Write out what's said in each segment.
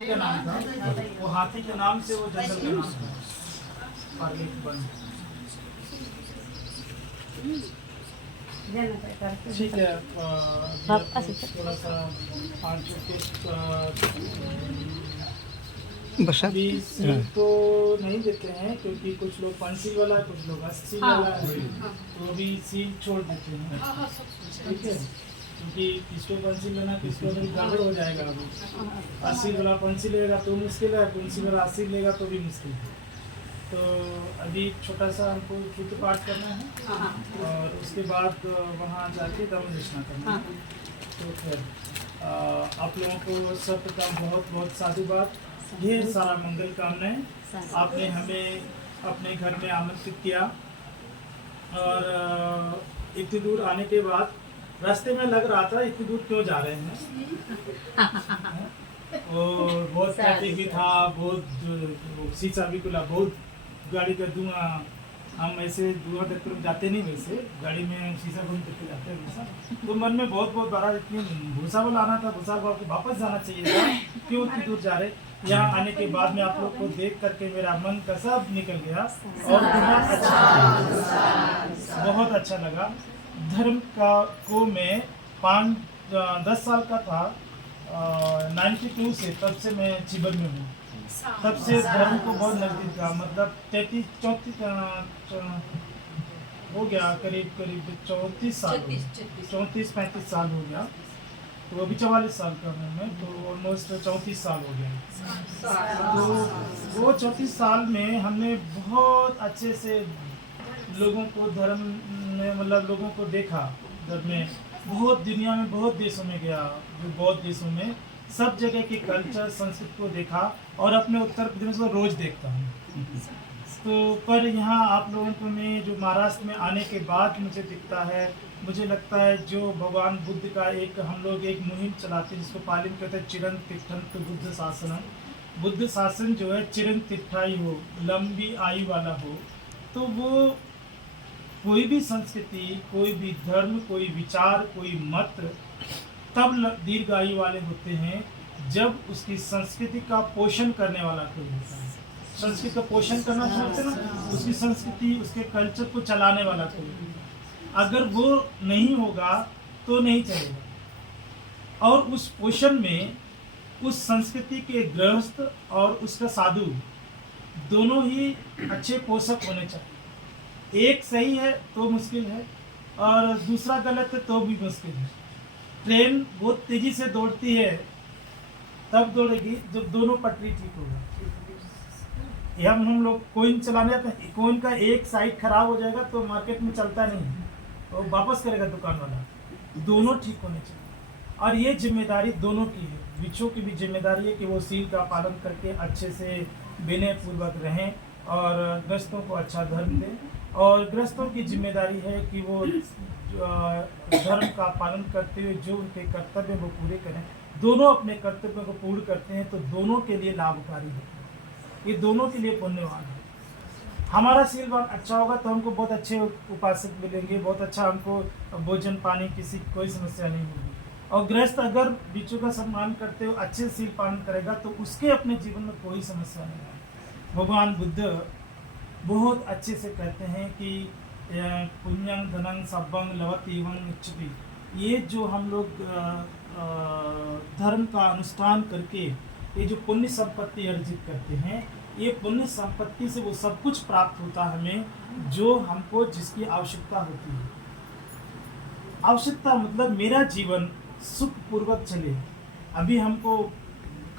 का नाम था, वो हाथी के नाम से वो जंगल का नाम था पार्लिक वन। ठीक है, थोड़ा सा अभी सील तो नहीं देते हैं क्योंकि कुछ लोग पेंसिल वाला है, कुछ लोग अस्सी वाला है, तो अभी सील छोड़ देते हैं। ठीक है, क्योंकि किसको पेंसिल लेना, किसको अभी गड़बड़ हो जाएगा। अभी अस्सी वाला पेंसिल लेगा तो मुश्किल है, पेंसिल वाला अस्सी लेगा तो भी मुश्किल है। तो अभी छोटा सा हमको शुद्ध पाठ करना है और उसके बाद वहाँ जाके दम घोषणा करना है। तो फिर आप लोगों को सब प्रकार बहुत बहुत साधुवाद, ढेर सारा मंगल कामनाएं। आपने हमें अपने घर में आमंत्रित किया और इतनी दूर आने के बाद रास्ते में लग रहा था इतनी दूर क्यों जा रहे हैं। और बहुत ट्रैफिक भी था, बहुत शीशा भी खुला, बहुत गाड़ी का धुआं। हम ऐसे धुआं देखकर जाते नहीं, वैसे गाड़ी में शीशा बंद करके जाते हैं वैसा। तो मन में बहुत बहुत बड़ा इतनी भूसावल आना था, भूसावल को वापस जाना चाहिए था, क्यों इतनी दूर जा रहे। यहाँ आने के बाद में आप लोग को देख करके मेरा मन का सब निकल गया और बहुत अच्छा लगा। धर्म का को मैं 10 साल का था, 92 से, तब से मैं चिबर में हूँ। तब से धर्म को बहुत नजदीक का, मतलब 34 हो गया, करीब 34 साल, 34-35 साल हो गया। तो अभी 44 साल का हूँ मैं, तो ऑलमोस्ट 34 साल हो गया। तो वो 34 साल में हमने बहुत अच्छे से लोगों को धर्म में, मतलब लोगों को देखा। धर्म में बहुत, दुनिया में बहुत देशों में गया, जो बहुत देशों में सब जगह के कल्चर संस्कृति को देखा और अपने उत्तर प्रदेश को रोज देखता हूँ। तो पर यहाँ आप लोगों को मैं जो महाराष्ट्र में आने के बाद मुझे दिखता है, मुझे लगता है जो भगवान बुद्ध का एक हम लोग एक मुहिम चलाते हैं जिसको पाली में कहते हैं चिरं तिष्ठन्तु बुद्ध शासनम। बुद्ध शासन जो है चिरं तिष्ठाई हो, लंबी आयु वाला हो। तो वो कोई भी संस्कृति, कोई भी धर्म, कोई विचार, कोई मत तब दीर्घायु वाले होते हैं जब उसकी संस्कृति का पोषण करने वाला कोई होता है। संस्कृति का पोषण करना चाहते ना, उसकी संस्कृति, उसके कल्चर को चलाने वाला कोई। अगर वो नहीं होगा तो नहीं चलेगा। और उस पोषण में उस संस्कृति के गृहस्थ और उसका साधु दोनों ही अच्छे पोषक होने चाहिए। एक सही है तो मुश्किल है और दूसरा गलत है तो भी मुश्किल है। ट्रेन बहुत तेजी से दौड़ती है तब दौड़ेगी जब दोनों पटरी ठीक होगा। या हम लोग कोइन चलाने जाते हैं, कोइन का एक साइड खराब हो जाएगा तो मार्केट में चलता नहीं, तो वापस करेगा दुकान वाला। दोनों ठीक होने चाहिए और ये जिम्मेदारी दोनों की है। वृक्षों की भी जिम्मेदारी है कि वो सील का पालन करके अच्छे से विनय पूर्वक रहें और ग्रस्तों को अच्छा धर्म दें। और ग्रस्तों की जिम्मेदारी है कि वो धर्म का पालन करते हुए जो उनके कर्तव्य वो पूरे करें। दोनों अपने कर्तव्य को पूर्ण करते हैं तो दोनों के लिए लाभकारी है, ये दोनों के लिए पुण्यवान है। हमारा शीलवान अच्छा होगा तो हमको बहुत अच्छे उपासक मिलेंगे, बहुत अच्छा हमको भोजन पानी किसी कोई समस्या नहीं होगी। और गृहस्थ अगर बीचों का सम्मान करते हुए अच्छे शील पालन करेगा तो उसके अपने जीवन में कोई समस्या नहीं है। भगवान बुद्ध बहुत अच्छे से कहते हैं कि पुण्यं धनं सब्बं लभते एवं इच्छति। ये जो हम लोग धर्म का अनुष्ठान करके ये जो पुण्य संपत्ति अर्जित करते हैं, ये पुण्य संपत्ति से वो सब कुछ प्राप्त होता है हमें जो हमको जिसकी आवश्यकता होती है। आवश्यकता मतलब मेरा जीवन सुख पूर्वक चले। अभी हमको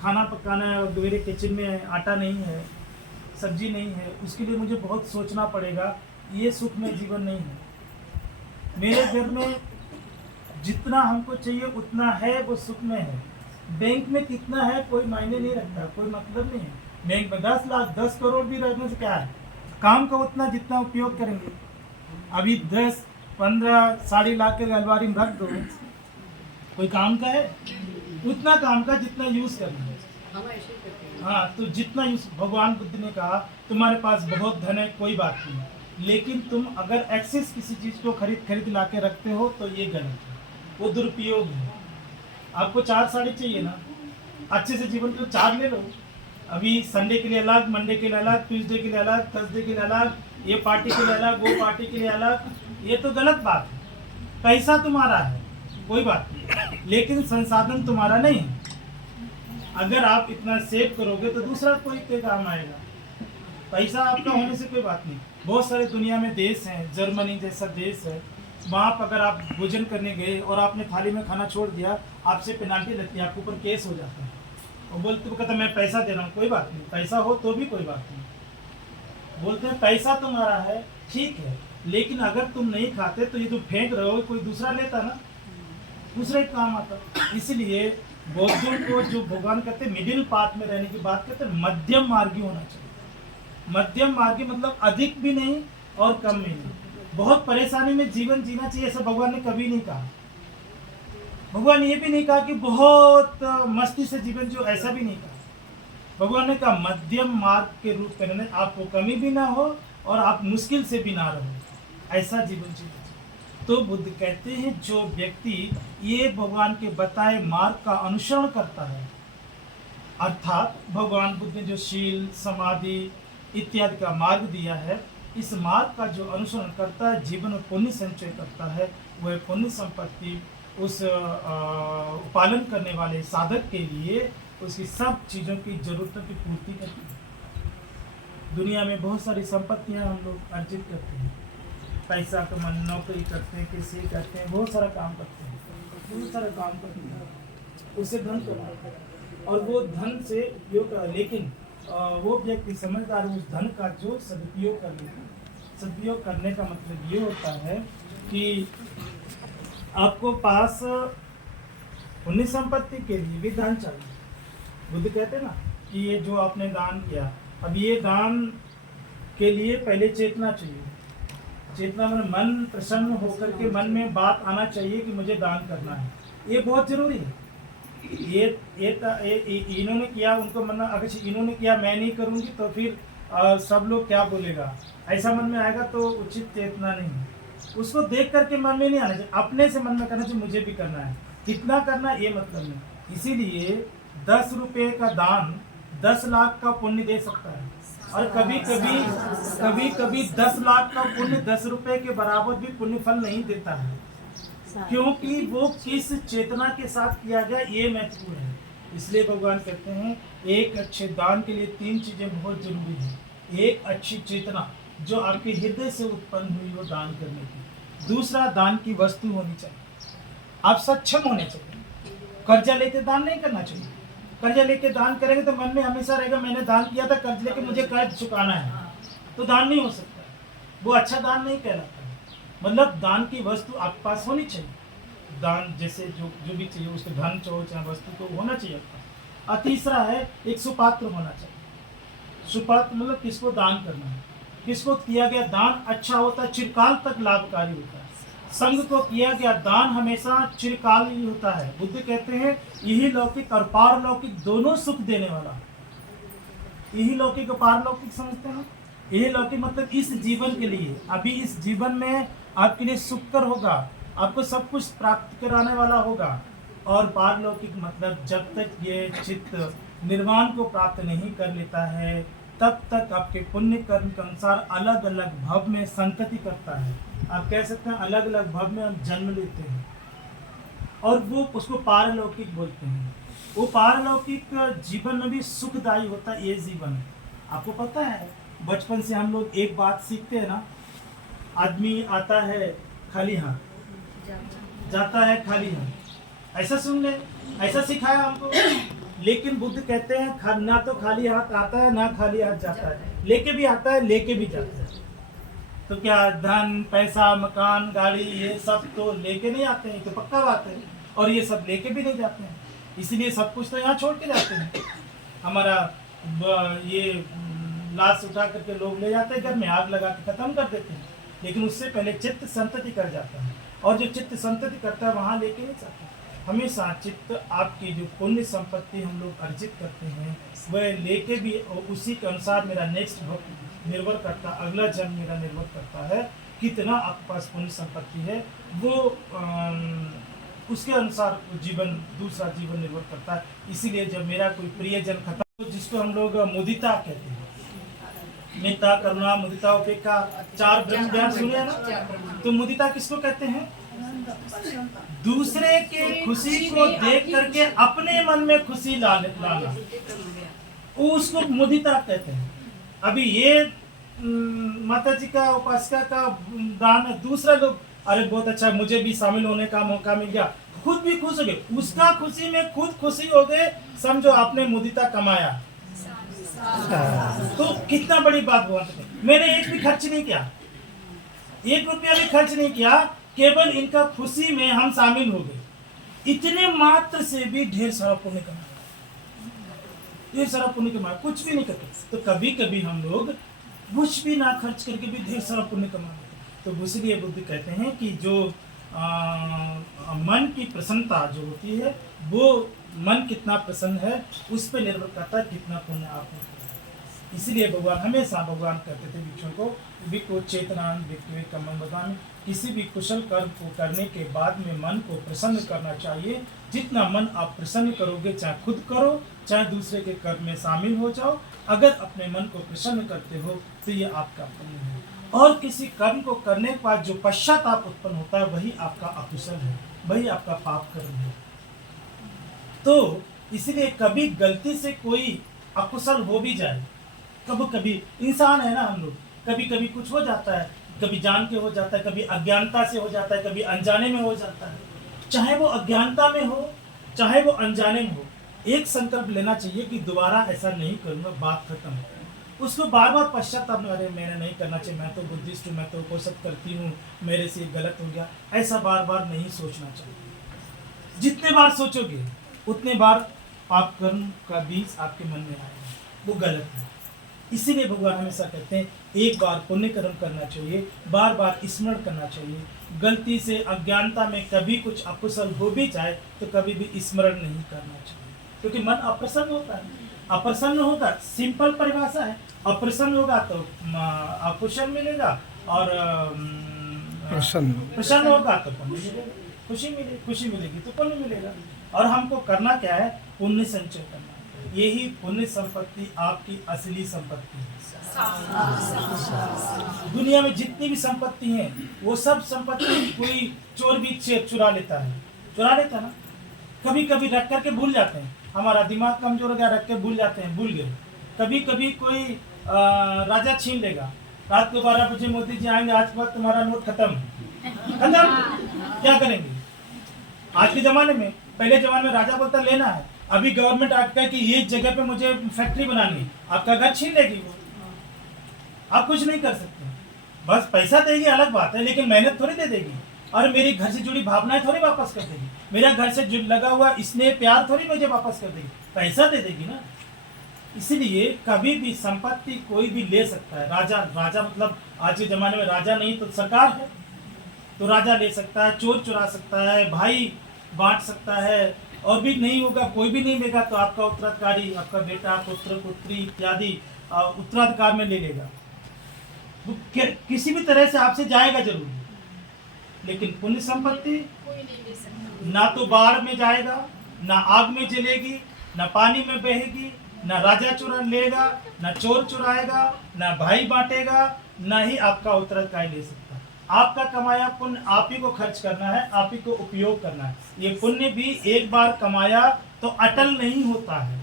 खाना पकाना है और मेरे किचन में आटा नहीं है, सब्जी नहीं है, उसके लिए मुझे बहुत सोचना पड़ेगा। ये सुख में जीवन नहीं है। मेरे घर में जितना हमको चाहिए उतना है, वो सुख में है। बैंक में कितना है कोई मायने नहीं रखता, कोई मतलब नहीं है। बैंक में 10 लाख 10 करोड़ भी रहने से क्या है, काम का उतना जितना उपयोग करेंगे। अभी 10-15 साढ़े लाख के अलमारी में रख दो, कोई काम का है? उतना काम का जितना यूज करना है। हाँ, तो जितना यूज, भगवान बुद्ध ने कहा तुम्हारे पास बहुत धन है कोई बात नहीं, लेकिन तुम अगर एक्सेस किसी चीज को खरीद ला के रखते हो तो ये गलत है, वो दुरुपयोग है। आपको 4 साड़ी चाहिए ना, अच्छे से जीवन को चार्ज ले लो। अभी संडे के लिए अलग, मंडे के लिए अलग, ट्यूसडे के लिए अलग, थर्सडे के लिए अलग, ये पार्टी के लिए अलग, वो पार्टी के लिए अलग, ये तो गलत बात है। पैसा तुम्हारा है, कोई बात नहीं, लेकिन संसाधन तुम्हारा नहीं है। अगर आप इतना सेव करोगे तो दूसरा कोई पे काम आएगा। पैसा आपका होने से कोई बात नहीं। बहुत सारे दुनिया में देश हैं, जर्मनी जैसा देश है, वहाँ पर अगर आप भोजन करने गए और आपने थाली में खाना छोड़ दिया, आपसे पेनाल्टी लगती है, आपके ऊपर केस हो जाता है। और बोलते कहता मैं पैसा दे रहा हूँ, कोई बात नहीं, पैसा हो तो भी कोई बात नहीं। बोलते हैं पैसा तुम्हारा है, ठीक है, लेकिन अगर तुम नहीं खाते तो ये तुम फेंक रहे हो, कोई दूसरा लेता ना, दूसरा एक काम आता। इसलिए बौद्धों को जो भगवान कहते हैं मिडिल पाथ में रहने की बात करते हैं, मध्यम मार्गी होना चाहिए। मध्यम मार्गी मतलब अधिक भी नहीं और कम भी नहीं, बहुत परेशानी में जीवन जीना चाहिए, ऐसा भगवान ने कभी नहीं कहा। भगवान ये भी नहीं कहा कि बहुत मस्ती से जीवन जो, ऐसा भी नहीं कहा। भगवान ने कहा मध्यम मार्ग के रूप में रहने, आपको कमी भी ना हो और आप मुश्किल से भी ना रहो, ऐसा जीवन जीना चाहिए। तो बुद्ध कहते हैं जो व्यक्ति ये भगवान के बताए मार्ग का अनुसरण करता है, अर्थात भगवान बुद्ध ने जो शील, समाधि इत्यादि का मार्ग दिया है, इस मार्ग का जो अनुसरण करता है, जीवन में पुण्य संचय करता है, वह पुण्य संपत्ति उस पालन करने वाले साधक के लिए उसकी सब चीज़ों की जरूरतों की पूर्ति करती है। दुनिया में बहुत सारी संपत्तियां हम लोग अर्जित करते हैं, पैसा कमाने, नौकरी करते हैं, कृषि करते हैं, बहुत सारा काम करते हैं, बहुत सारा काम करते हैं, उससे धन कमाते हैं और वो धन से उपयोग कर, लेकिन वो व्यक्ति समझदार उस धन का जो सदुपयोग कर लेता है। सदुपयोग करने का मतलब ये होता है कि आपको पास पुण्य संपत्ति के लिए भी धन चाहिए। बुद्ध कहते हैं ना कि ये जो आपने दान किया, अब ये दान के लिए पहले चेतना चाहिए। चेतना मन प्रसन्न होकर के मन में बात आना चाहिए कि मुझे दान करना है, ये बहुत जरूरी है। ये इन्होंने किया, उनको मन, अगर इन्होंने किया मैं नहीं करूँगी तो फिर सब लोग क्या बोलेगा, ऐसा मन में आएगा तो उचित चेतना नहीं है। उसको देख करके मन में नहीं आना चाहिए, अपने से मन में करना चाहिए मुझे भी करना है। कितना करना है ये मतलब नहीं। इसीलिए 10 रुपये का दान 10 लाख का पुण्य दे सकता है, और कभी कभी 10 लाख का पुण्य 10 रुपये के बराबर भी पुण्य फल नहीं देता है, क्योंकि वो किस चेतना के साथ किया गया ये महत्वपूर्ण है। इसलिए भगवान कहते हैं एक अच्छे दान के लिए 3 चीज़ें बहुत जरूरी है। एक अच्छी चेतना जो आपके हृदय से उत्पन्न हुई हो दान करने की। दूसरा, दान की वस्तु होनी चाहिए, आप सक्षम होने चाहिए। कर्जा लेके दान नहीं करना चाहिए। कर्जा लेके दान करेंगे तो मन में हमेशा रहेगा मैंने दान किया था, कर्ज लेके मुझे कर्ज चुकाना है, तो दान नहीं हो सकता, वो अच्छा दान नहीं कहलाता। मतलब दान की वस्तु आपके पास होनी चाहिए। दान जैसे जो भी चाहिए, उसके धन हो चाहे वस्तु, तो होना चाहिए आपके पास। और तीसरा है एक सुपात्र होना चाहिए। सुपात्र मतलब किसको दान करना है, किसको किया गया दान अच्छा होता है, चिरकाल तक लाभकारी होता है। संघ को किया गया दान हमेशा चिरकाल ही होता है। बुद्ध कहते हैं यही लौकिक और पारलौकिक दोनों सुख देने वाला। यही लौकिक और पारलौकिक समझते हैं। यही लौकिक मतलब इस जीवन के लिए, अभी इस जीवन में आपके लिए सुखकर होगा, आपको सब कुछ प्राप्त कराने वाला होगा। और पारलौकिक मतलब जब तक ये चित्त निर्वाण को प्राप्त नहीं कर लेता है, तब तक आपके पुण्य कर्म के अनुसार अलग अलग भव में संतति करता है। आप कह सकते हैं अलग अलग भव में हम जन्म लेते हैं, और वो उसको पारलौकिक बोलते हैं। वो पारलौकिक जीवन में भी सुखदायी होता है ये जीवन। आपको पता है बचपन से हम लोग एक बात सीखते हैं ना, आदमी आता है खाली हाथ, जाता है खाली हाथ, ऐसा सुन ले, ऐसा सिखाया हमको। लेकिन बुद्ध कहते हैं ना तो खाली हाथ आता है ना खाली हाथ जाता है, लेके भी आता है लेके भी जाता है। तो क्या धन, पैसा, मकान, गाड़ी, ये सब तो लेके नहीं आते हैं, तो पक्का बात है, और ये सब लेके भी नहीं जाते हैं। इसलिए सब कुछ तो यहाँ छोड़ के जाते हैं। हमारा ये लाश उठा करके लोग ले जाते हैं, घर में आग लगा के खत्म कर देते हैं, लेकिन उससे पहले चित्त संतति कर जाता है, और जो चित्त संतति करता है वहाँ लेके नहीं जाता। हमेशा चित्त आपकी जो पुण्य संपत्ति हम लोग अर्जित करते हैं वह लेके भी, उसी के अनुसार मेरा नेक्स्ट भक्त निर्भर करता, अगला जन्म मेरा निर्भर करता है कितना आपके पास पुण्य संपत्ति है। वो उसके अनुसार जीवन, दूसरा जीवन निर्भर करता है। इसीलिए जब मेरा कोई प्रियजन खत्म, तो जिसको हम लोग मुदिता कहते हैं, मेत्ता, करुणा, मुदिता, उपेक्षा, 4 ब्रह्म ज्ञान सुने ना। तो मुदिता किसको कहते हैं? दूसरे के खुशी को देख करके अपने मन में खुशी लाना, उसको मुदिता कहते हैं। अभी ये माता जी का, उपासिका का दान है, दूसरा लोग अरे बहुत अच्छा, मुझे भी शामिल होने का मौका मिल गया, खुद भी खुश हो गए, उसका खुशी में खुद खुशी हो गए, समझो आपने मुदिता कमाया। तो कितना बड़ी बात हुआ। मैंने एक भी खर्च नहीं किया, 1 रुपया भी खर्च नहीं किया, केवल इनका खुशी में हम शामिल हो गए। इतने मात्र से भी ढेर सारा पुण्य कमाया, ढेर सारा पुण्य कमाया, कुछ भी नहीं करते। तो कभी कभी हम लोग कुछ भी ना खर्च करके भी ढेर सारा पुण्य कमा लेते। तो इसलिए बुद्ध कहते हैं कि जो मन की प्रसन्नता जो होती है, वो मन कितना प्रसन्न है उस पर निर्भर करता है कितना पुण्य आपने किया। इसलिए भगवान हमेशा कहते थे भिक्षुओं को, विको चेतनान व्यक्ति कमम भगवान, किसी भी कुशल कर्म को करने के बाद में मन को प्रसन्न करना चाहिए। जितना मन आप प्रसन्न करोगे, चाहे खुद करो चाहे दूसरे के कर्म में शामिल हो जाओ, अगर अपने मन को प्रसन्न करते हो तो ये आपका पुण्य है। और किसी कर्म को करने के बाद जो पश्चाताप उत्पन्न होता है, वही आपका अकुशल है, वही आपका पाप कर्म है। तो इसलिए कभी गलती से कोई अकुशल हो भी जाए, कभी कभी इंसान है ना हम लोग, कभी कभी कुछ हो जाता है, कभी जान के हो जाता है, कभी अज्ञानता से हो जाता है, कभी अनजाने में हो जाता है। चाहे वो अज्ञानता में हो चाहे वो अनजाने में हो, एक संकल्प लेना चाहिए कि दोबारा ऐसा नहीं करूँगा, बात खत्म। उसको बार बार पश्चाताप, अरे मैंने नहीं करना चाहिए, मैं तो बुद्धिस्ट हूँ, मैं तो उपोषित करती हूँ, मेरे से गलत हो गया, ऐसा बार बार नहीं सोचना चाहिए। जितने बार सोचोगे उतने बार पाप कर्म का बीज आपके मन में आएगा, वो गलत है। इसीलिए भगवान हमेशा कहते हैं एक बार पुण्य कर्म करना चाहिए, बार बार स्मरण करना चाहिए। गलती से अज्ञानता में कभी कुछ अकुशल हो भी जाए तो कभी भी स्मरण नहीं करना चाहिए, क्योंकि मन अप्रसन्न होता है। अप्रसन्न होगा, सिंपल परिभाषा है, अप्रसन्न होगा तो अकुशल मिलेगा, और प्रसन्न होगा तो पुण्य मिलेगा, खुशी मिलेगी तो पुण्य मिलेगा। और हमको करना क्या है? पुण्य संचय करना। यही पुण्य संपत्ति आपकी असली संपत्ति है। दुनिया में जितनी भी संपत्ति है, वो सब संपत्ति कोई चोर भी चुरा लेता है ना। कभी कभी रख करके भूल जाते हैं, हमारा दिमाग कमजोर हो गया, रख के भूल जाते हैं, भूल गए। कभी कभी कोई राजा छीन लेगा, रात को 12 बजे मोदी जी आएंगे, आज के बाद तुम्हारा नोट खत्म। क्या करेंगे? आज के जमाने में, पहले जमाने में राजा बोलता लेना है, अभी गवर्नमेंट आपका है कि ये जगह पे मुझे फैक्ट्री बनानी है, आपका घर छीन लेगी वो, आप कुछ नहीं कर सकते। बस पैसा देगी अलग बात है, लेकिन मेहनत थोड़ी दे देगी, और मेरी घर से जुड़ी भावनाएं थोड़ी वापस कर देगी, मेरा घर से लगा हुआ स्नेह प्यार थोड़ी मुझे वापस कर देगी, पैसा दे देगी ना। इसलिए कभी भी संपत्ति कोई भी ले सकता है। राजा मतलब आज के जमाने में राजा नहीं तो सरकार है, तो राजा ले सकता है, चोर चुरा सकता है, भाई बांट सकता है, और भी नहीं होगा, कोई भी नहीं लेगा तो आपका उत्तराधिकारी, आपका बेटा, पुत्र, पुत्री इत्यादि उत्तराधिकार में ले लेगा। किसी भी तरह से आपसे जाएगा जरूर, लेकिन पुण्य संपत्ति ना तो बाढ़ में जाएगा, ना आग में जलेगी, ना पानी में बहेगी, ना राजा चुरा लेगा, ना चोर चुराएगा, ना भाई बांटेगा, ना ही आपका उत्तराधिकारी ले सकता। आपका कमाया पुण्य आप ही को खर्च करना है, आप ही को उपयोग करना है। ये पुण्य भी एक बार कमाया तो अटल नहीं होता है।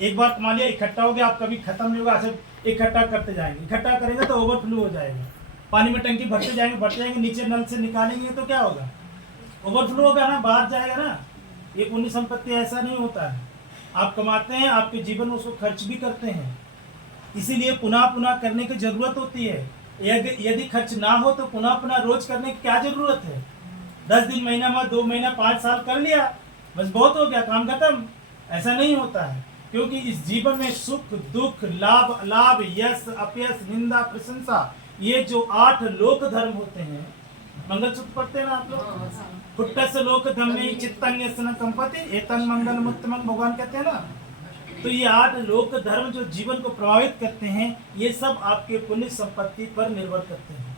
एक बार कमा लिया, इकट्ठा हो गया, आप कभी खत्म नहीं होगा, ऐसे इकट्ठा करते जाएंगे, इकट्ठा करेंगे तो ओवरफ्लो हो जाएगा, पानी में टंकी भरते जाएंगे, नीचे नल से निकालेंगे तो क्या होगा? ओवरफ्लो होगा ना, बाहर जाएगा ना। ये पुण्य संपत्ति ऐसा नहीं होता है। आप कमाते हैं, आपके जीवन में उसको खर्च भी करते हैं, इसीलिए पुनः पुनः करने की जरूरत होती है। यदि खर्च ना हो तो पुनः पुनः रोज करने की क्या जरूरत है? 10 दिन, महीना में, 2 महीना, 5 साल कर लिया, बस बहुत हो गया, काम खत्म। ऐसा नहीं होता है, क्योंकि इस जीवन में सुख दुख, लाभ अलाभ, यश अपयश, निंदा प्रशंसा, ये जो 8 लोक धर्म होते हैं, मंगलसूत्र पढ़ते हैं ना आप लोग, पुट्टस लोक धर्मे चित्तंग सन कंपति एतन मंगल उत्तमं, भगवान कहते हैं ना। तो ये 8 लोक धर्म जो जीवन को प्रभावित करते हैं, ये सब आपके पुण्य संपत्ति पर निर्भर करते हैं।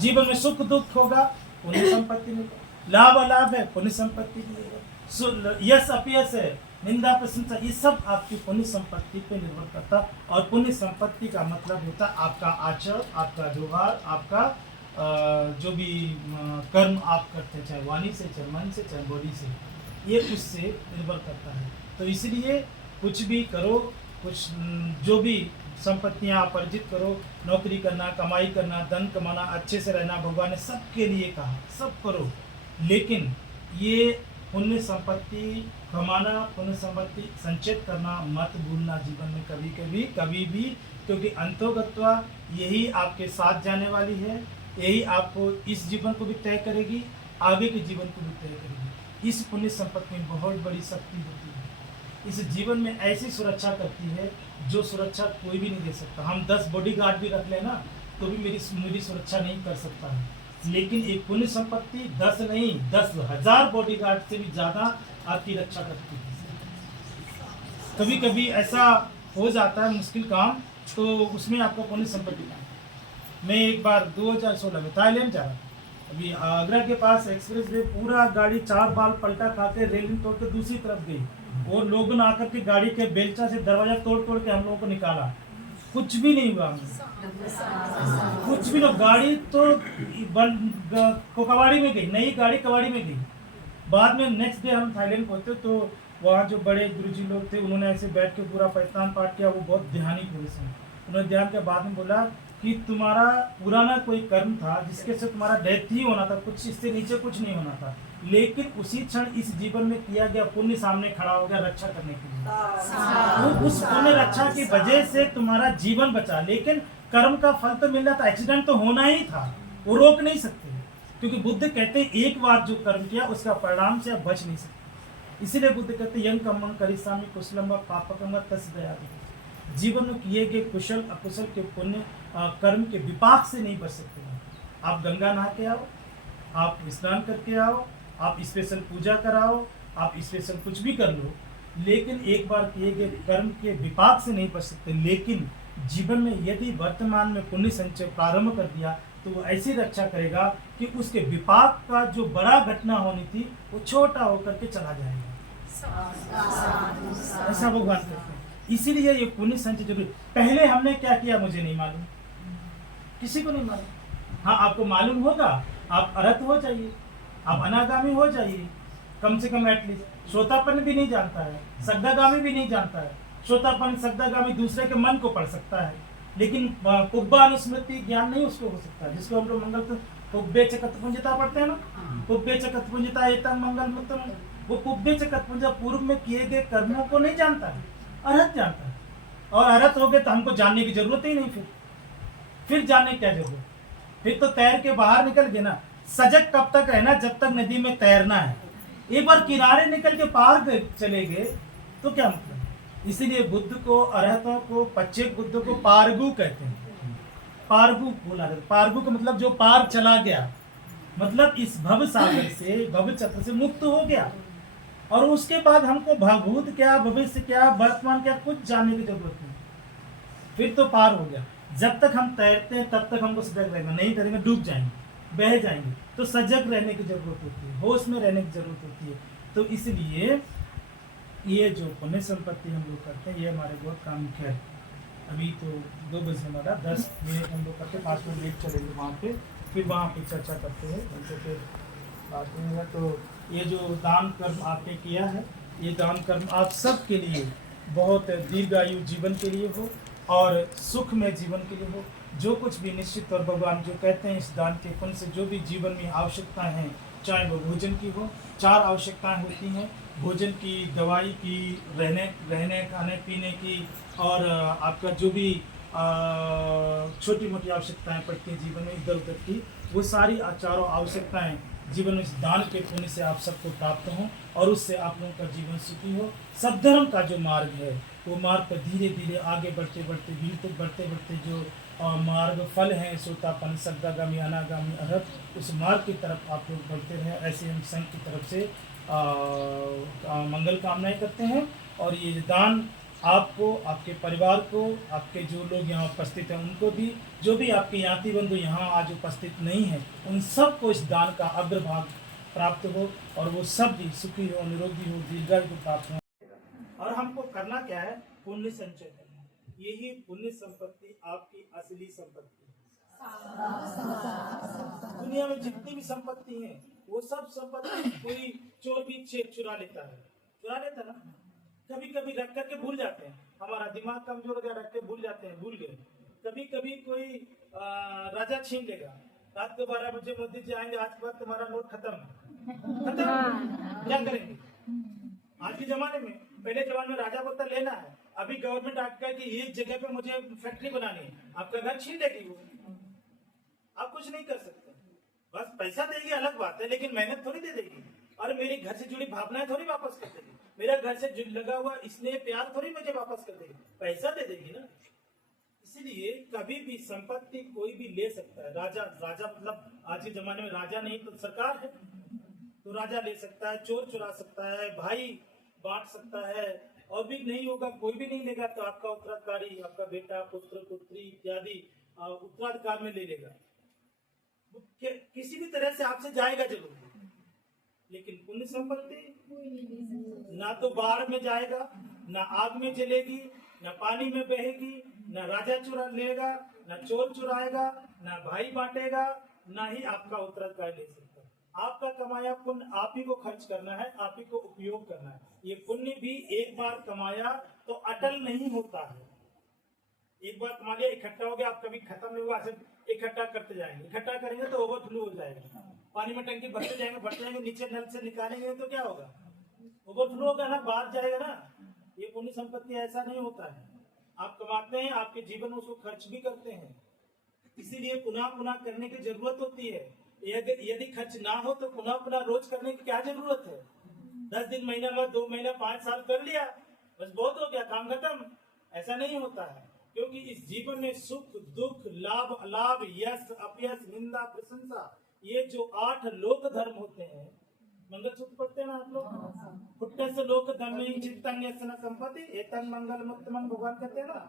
जीवन में सुख दुख होगा, पुण्य संपत्ति मिलेगा, लाभ अलाभ है पुण्य संपत्ति मिलेगा, यश अपयश है, निंदा प्रशंसा, ये सब आपकी पुण्य संपत्ति पे निर्भर करता। और पुण्य संपत्ति का मतलब होता है आपका आचरण, आपका व्यवहार, आपका जो भी कर्म आप करते हैं, चाहे वाणी से, चाहे मन से, चाहे बॉडी से, ये उससे निर्भर करता है। तो इसलिए कुछ भी करो, कुछ जो भी संपत्तियां आप अर्जित करो, नौकरी करना, कमाई करना, धन कमाना, अच्छे से रहना, भगवान ने सबके लिए कहा, सब करो, लेकिन ये पुण्य संपत्ति कमाना, पुण्य संपत्ति संचित करना मत भूलना जीवन में कभी भी, क्योंकि अंतोगत्वा यही आपके साथ जाने वाली है, यही आपको इस जीवन को भी तय करेगी, आगे के जीवन को भी तय करेगी। इस पुण्य संपत्ति में बहुत बड़ी शक्ति होती है, इस जीवन में ऐसी सुरक्षा करती है जो सुरक्षा कोई भी नहीं दे सकता। हम 10 बॉडीगार्ड भी रख लेना तो भी मेरी सुरक्षा नहीं कर सकता है, लेकिन एक पुण्य संपत्ति 10 नहीं 10,000 बॉडीगार्ड से भी ज़्यादा आपकी रक्षा करती है। कभी कभी ऐसा हो जाता है मुश्किल काम, तो उसमें आपको पुण्य संपत्ति का। मैं एक बार 2016 में थाईलैंड जा रहा था, अभी आगरा के पास एक्सप्रेस वे, पूरा गाड़ी 4 बाल पलटा खाते रेलिंग तोड़ के दूसरी तरफ गई, और लोगों ने आकर के गाड़ी के बेलचा से दरवाजा तोड़ तोड़ के हम लोगों को निकाला, कुछ भी नहीं हुआ हमें, कुछ भी नहीं। गाड़ी तो कबाड़ी में गई, नई गाड़ी कबाड़ी में गई। बाद में नेक्स्ट डे हम थाईलैंड पहुंचे, तो वहाँ जो बड़े गुरुजी लोग थे उन्होंने ऐसे बैठ के पूरा पैतान पाठ किया, वो बहुत ध्यानी पुरुष हैं। उन्होंने ध्यान के बाद में बोला कि तुम्हारा पुराना कोई कर्म था जिसके से तुम्हारा डेथ ही होना था, कुछ इससे नीचे कुछ नहीं होना था, लेकिन उसी क्षण इस जीवन में किया गया पुण्य सामने खड़ा हो गया रक्षा करने के लिए। तो उस पुण्य रक्षा की वजह से तुम्हारा जीवन बचा, लेकिन कर्म का फल तो मिलना था, एक्सीडेंट तो होना ही था, वो रोक नहीं सकते, क्योंकि बुद्ध कहते हैं एक बार जो कर्म किया उसका परिणाम से आप बच नहीं सकते। इसीलिए बुद्ध कहते हैं यंग कम्मं करिष्यामि कुशलम व पापकम व तस्य दयामि। जीवन में किए गए कुशल अकुशल के पुण्य कर्म के विपाक से नहीं बच सकते। आप गंगा नहा के आओ, आप स्नान करके आओ, आप स्पेशल पूजा कराओ, आप स्पेशल कुछ भी कर लो, लेकिन एक बार किए गए कर्म के विपाक से नहीं बच सकते। लेकिन जीवन में यदि वर्तमान में पुण्य संचय प्रारंभ कर दिया तो वो ऐसी रक्षा करेगा कि उसके विपाक का जो बड़ा घटना होनी थी वो छोटा होकर के चला जाएगा। ऐसा भगवान कहते हैं। इसीलिए ये पुण्य संचय जरूरी। पहले हमने क्या किया मुझे नहीं मालूम, किसी को नहीं मालूम। हाँ, आपको मालूम होगा, आप अरहत हो जाइए, आप अनागामी हो जाइए, कम से कम एटलीस्ट। श्रोतापन भी नहीं जानता है, सग्दागामी भी नहीं जानता है। श्रोतापन सग्दागामी दूसरे के मन को पढ़ सकता है, लेकिन पुब्बा अनुस्मृति ज्ञान नहीं उसको हो सकता, जिसको हम लोग मंगल पुब्बे चकत पुंजता पढ़ते हैं ना, पुब्बे चकत पुंजता एतम मंगल मुक्तम। वो पुब्बे चकत पुंजा पूर्व में किए गए कर्मों को नहीं जानता है, अरहत जानता है। और अरहत हो गए तो हमको जानने की जरूरत ही नहीं, फिर जानने क्या जरूरत, फिर तो तैर के बाहर निकल गए ना। सजग कब तक है ना, जब तक नदी में तैरना है। एक बार किनारे निकल के पार चले गए तो क्या मतलब। इसीलिए बुद्ध को, अरहतों को, पच्चेक बुद्ध को पारगु कहते हैं। पारगु बोला जाता है। पारगु का मतलब जो पार चला गया, मतलब इस भव सागर से, भव चक्र से मुक्त हो गया। और उसके बाद हमको भूत क्या, भविष्य क्या, वर्तमान क्या, कुछ जानने की जरूरत नहीं, फिर तो पार हो गया। जब तक हम तैरते हैं तब तक हमको सजग रहना, नहीं तैरेंगे डूब जाएंगे, बह जाएंगे। तो सजग रहने की जरूरत होती है, होश में रहने की जरूरत होती है। तो इसलिए ये जो पुण्य संपत्ति हम लोग करते हैं, ये हमारे बहुत काम की है। अभी तो 2 बजने वाला, 10 मिनट हम लोग करते, 5 मिनट लेट चलेंगे वहाँ पे, फिर वहाँ पे चर्चा करते हैं उनसे, फिर बात है। तो ये जो दान कर्म आपने किया है, ये दान कर्म आप सब के लिए बहुत दीर्घायु जीवन के लिए हो और सुख में जीवन के लिए हो। जो कुछ भी निश्चित और भगवान जो कहते हैं इस दान के पुण्य से जो भी जीवन में आवश्यकताएं हैं, चाहे वो भोजन की हो, 4 आवश्यकताएं होती हैं, भोजन की, दवाई की, रहने खाने पीने की, और आपका जो भी छोटी मोटी आवश्यकताएं पड़ती हैं जीवन में इधर उधर की, वो सारी 4 आवश्यकताएं जीवन में इस दान के पुण्य से आप सबको प्राप्त हों और उससे आप लोगों का जीवन सुखी हो। सब धर्म का जो मार्ग है वो मार्ग पर धीरे धीरे आगे बढ़ते बढ़ते जो मार्ग फल हैं, सोतापन, सद्गामी, अनागामी, अरहत, उस मार्ग की तरफ आप लोग बढ़ते रहें। ऐसे हम संघ की तरफ से मंगल कामनाएं करते हैं। और ये दान आपको, आपके परिवार को, आपके जो लोग यहाँ उपस्थित हैं उनको भी, जो भी आपके यात्री बंधु यहाँ आज उपस्थित नहीं हैं, उन सबको इस दान का अग्रभाग प्राप्त हो और वो सब भी सुखी हो, निरोगी हो, दीर्घायु प्राप्त हो। और हमको करना क्या है? पुण्य संचय करना। यही पुण्य संपत्ति आपकी असली संपत्ति है। दुनिया में जितनी भी संपत्ति है वो सब संपत्ति कोई चोर भी चुरा लेता है ना। कभी कभी रख करके भूल जाते हैं, हमारा दिमाग कमजोर हो गया, रख के भूल जाते हैं, भूल गए। कभी कभी कोई राजा छीन लेगा, रात को 12 बजे मोदी जी आएंगे, आज के बाद तुम्हारा नोट खत्म। क्या करेंगे? आज के जमाने में, पहले जमाने में राजा बोलता लेना है, अभी गवर्नमेंट आपका कि ये जगह पे मुझे फैक्ट्री बनानी है, आपका घर छीन लेगी वो, आप कुछ नहीं कर सकते। बस पैसा देगी अलग बात है, लेकिन मेहनत थोड़ी दे देगी, और मेरे घर से जुड़ी भावनाएं थोड़ी वापस कर देगी, मेरा घर से लगा हुआ इसलिए प्यार थोड़ी मुझे वापस कर देगी, पैसा दे देगी ना। इसलिए कभी भी संपत्ति कोई भी ले सकता है। राजा मतलब आज के जमाने में राजा नहीं तो सरकार है, तो राजा ले सकता है, चोर चुरा सकता है, भाई बांट सकता है, और भी नहीं होगा, कोई भी नहीं लेगा तो आपका उत्तराधिकारी, आपका बेटा, पुत्र, पुत्री इत्यादि उत्तराधिकार में ले लेगा। किसी भी तरह से आपसे जाएगा जरूर, लेकिन पुण्य संपत्ति ना तो बाढ़ में जाएगा, ना आग में जलेगी, ना पानी में बहेगी, ना राजा चुरा लेगा, ना चोर चुराएगा, ना भाई बांटेगा, ना ही आपका उत्तराधिकारी ले सकता। आपका कमाया पुण्य आप ही को खर्च करना है, आप ही को उपयोग करना है। ये पुण्य भी एक बार कमाया तो अटल नहीं होता है। एक बार कमा लिया, इकट्ठा हो गया, आप कभी खत्म नहीं हुआ, इकट्ठा करते जाएंगे, इकट्ठा करेंगे तो ओवरफ्लो हो जाएगा, पानी में टंकी भरते जाएंगे, नीचे नल से निकालेंगे तो क्या होगा? ओवरफ्लो होगा ना, बाहर जाएगा ना। ये पुण्य संपत्ति ऐसा नहीं होता है। आप कमाते हैं, आपके जीवन में उसको खर्च भी करते हैं, इसीलिए पुनः पुनः करने की जरूरत होती है। यदि खर्च ना हो तो पुनः पुनः रोज करने की क्या जरूरत है? 10 दिन, महीना में 2 महीना 5 साल कर लिया, बस बहुत हो गया, काम खत्म। ऐसा नहीं होता है, क्योंकि इस जीवन में सुख दुख, लाभ अलाभ, यश अपयश, निंदा प्रशंसा, ये जो 8 लोक धर्म होते हैं, मंगलसूत्र पढ़ते हैं ना आप लोग, फुट्टे से लोक धर्म चित्तंग यसन संपत्ति एतंग मंगल मुक्त मंग भगवान कहते हैं ना।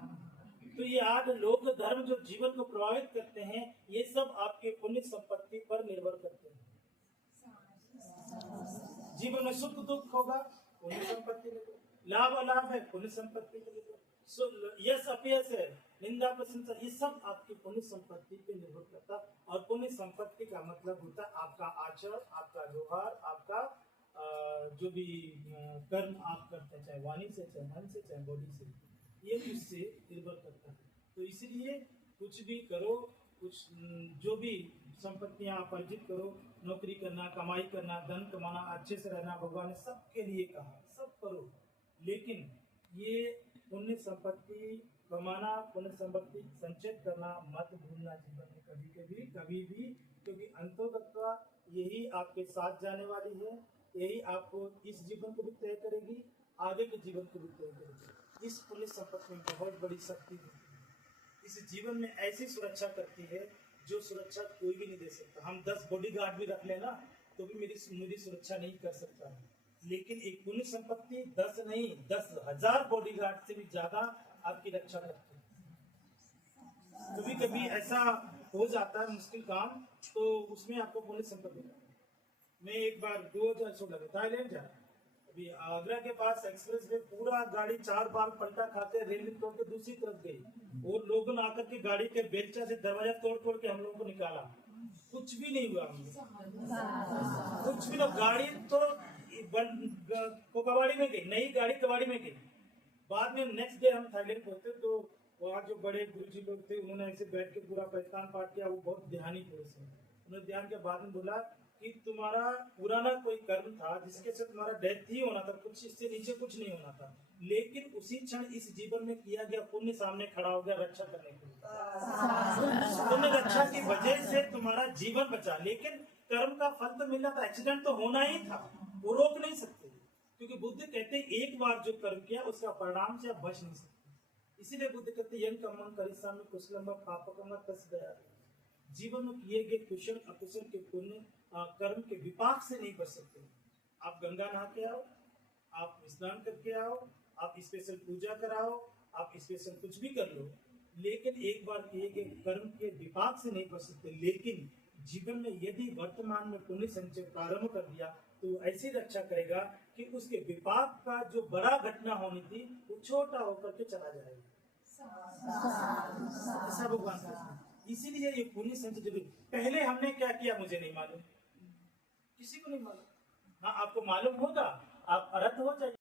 तो ये 8 लोक धर्म जो जीवन को प्रभावित करते हैं, ये सब आपके पुण्य संपत्ति पर निर्भर करते हैं। जीवन में सुख दुख होगा, पुण्य संपत्ति में, लाभ अलाभ है, पुण्य संपत्ति के लिए, यश अपयश है, निंदा प्रशंसा, ये सब आपकी पुण्य संपत्ति पे निर्भर करता है। और पुण्य संपत्ति का मतलब होता है आपका आचरण, आपका व्यवहार, आपका जो भी कर्म आप करते हैं, चाहे वाणी से, चाहे मन से, चाहे बॉडी से, ये उससे निर्भर करता है। तो इसलिए कुछ भी करो, कुछ जो भी संपत्तियां आप अर्जित करो, नौकरी करना, कमाई करना, धन कमाना, अच्छे से रहना, भगवान ने सबके लिए कहा, सब करो, लेकिन ये पुण्य संपत्ति कमाना, पुण्य संपत्ति संचित करना मत भूलना जीवन में कभी भी, क्योंकि अंतोगत्वा यही आपके साथ जाने वाली है, यही आपको इस जीवन को भी तय करेगी, आगे के जीवन को भी तय करेगी। इस पुण्य संपत्ति में बहुत बड़ी शक्ति होती है, इस जीवन में ऐसी सुरक्षा करती है जो सुरक्षा कोई भी नहीं दे सकता। हम 10 बॉडीगार्ड भी रख लेना तो भी मेरी सुरक्षा नहीं कर सकता है, लेकिन एक पुण्य संपत्ति 10 नहीं 10,000 बॉडीगार्ड से भी ज्यादा आपकी रक्षा करती है। कभी कभी ऐसा हो जाता है मुश्किल काम, तो उसमें आपको पुण्य संपत्ति। मैं एक बार 2016 में थाईलैंड जा, अभी आगरा के पास एक्सप्रेस वे पूरा गाड़ी 4 बार पलटा खाते रेलवे तोड़ के दूसरी तरफ गई, और लोगों ने आकर के गाड़ी के बेलचा से दरवाजा तोड़ के हम लोगों को निकाला, कुछ भी नहीं हुआ, कुछ भी नहीं, गाड़ी तो कबाड़ी में गई, नई गाड़ी कबाड़ी में गई। बाद में नेक्स्ट डे हम थाईलैंड पहुंचे, तो वहाँ जो बड़े गुरुजी लोग थे उन्होंने ऐसे बैठ के पूरा पहचान पाठ किया, वो बहुत ध्यानी पुरुष है। उन्होंने ध्यान के बाद में बोला कि तुम्हारा पुराना कोई कर्म था जिसके से तुम्हारा डेथ ही होना था, कुछ इससे नीचे कुछ नहीं होना था, लेकिन उसी क्षण इस जीवन में किया गया पुण्य सामने खड़ा हो गया रक्षा करने के लिए। पुण्य रक्षा की वजह से तुम्हारा जीवन बचा, लेकिन कर्म का फल तो मिलना था, एक्सीडेंट तो होना ही था, वो रोक नहीं सकते, क्योंकि बुद्ध कहते हैं एक बार जो कर्म किया उसका परिणाम से आप बच नहीं सकते। इसीलिए बुद्ध कहते हैं यन कर्मं करिष्यामि कुशलम वा पापकं वा तस्य दयालु। जीवन में किए गए कुशल अकुशल के पुण्य कर्म के विपाक से नहीं बच सकते। आप गंगा नहा के आओ, आप स्नान करके आओ, आप स्पेशल पूजा कराओ, आप स्पेशल कुछ भी कर लो, लेकिन एक बार एक कर्म के विपाक से नहीं बच सकते। लेकिन जीवन में यदि वर्तमान में पुण्य संचय प्रारंभ कर दिया तो ऐसी रक्षा करेगा कि उसके विपाक का जो बड़ा घटना होनी थी वो छोटा होकर के चला जाएगा। ऐसा भगवान कहते। इसीलिए ये पुण्य संचय जरूरी। पहले हमने क्या किया मुझे नहीं मालूम, किसी को नहीं मालूम। हाँ, आपको मालूम होगा, आप अर्थ हो जाइए।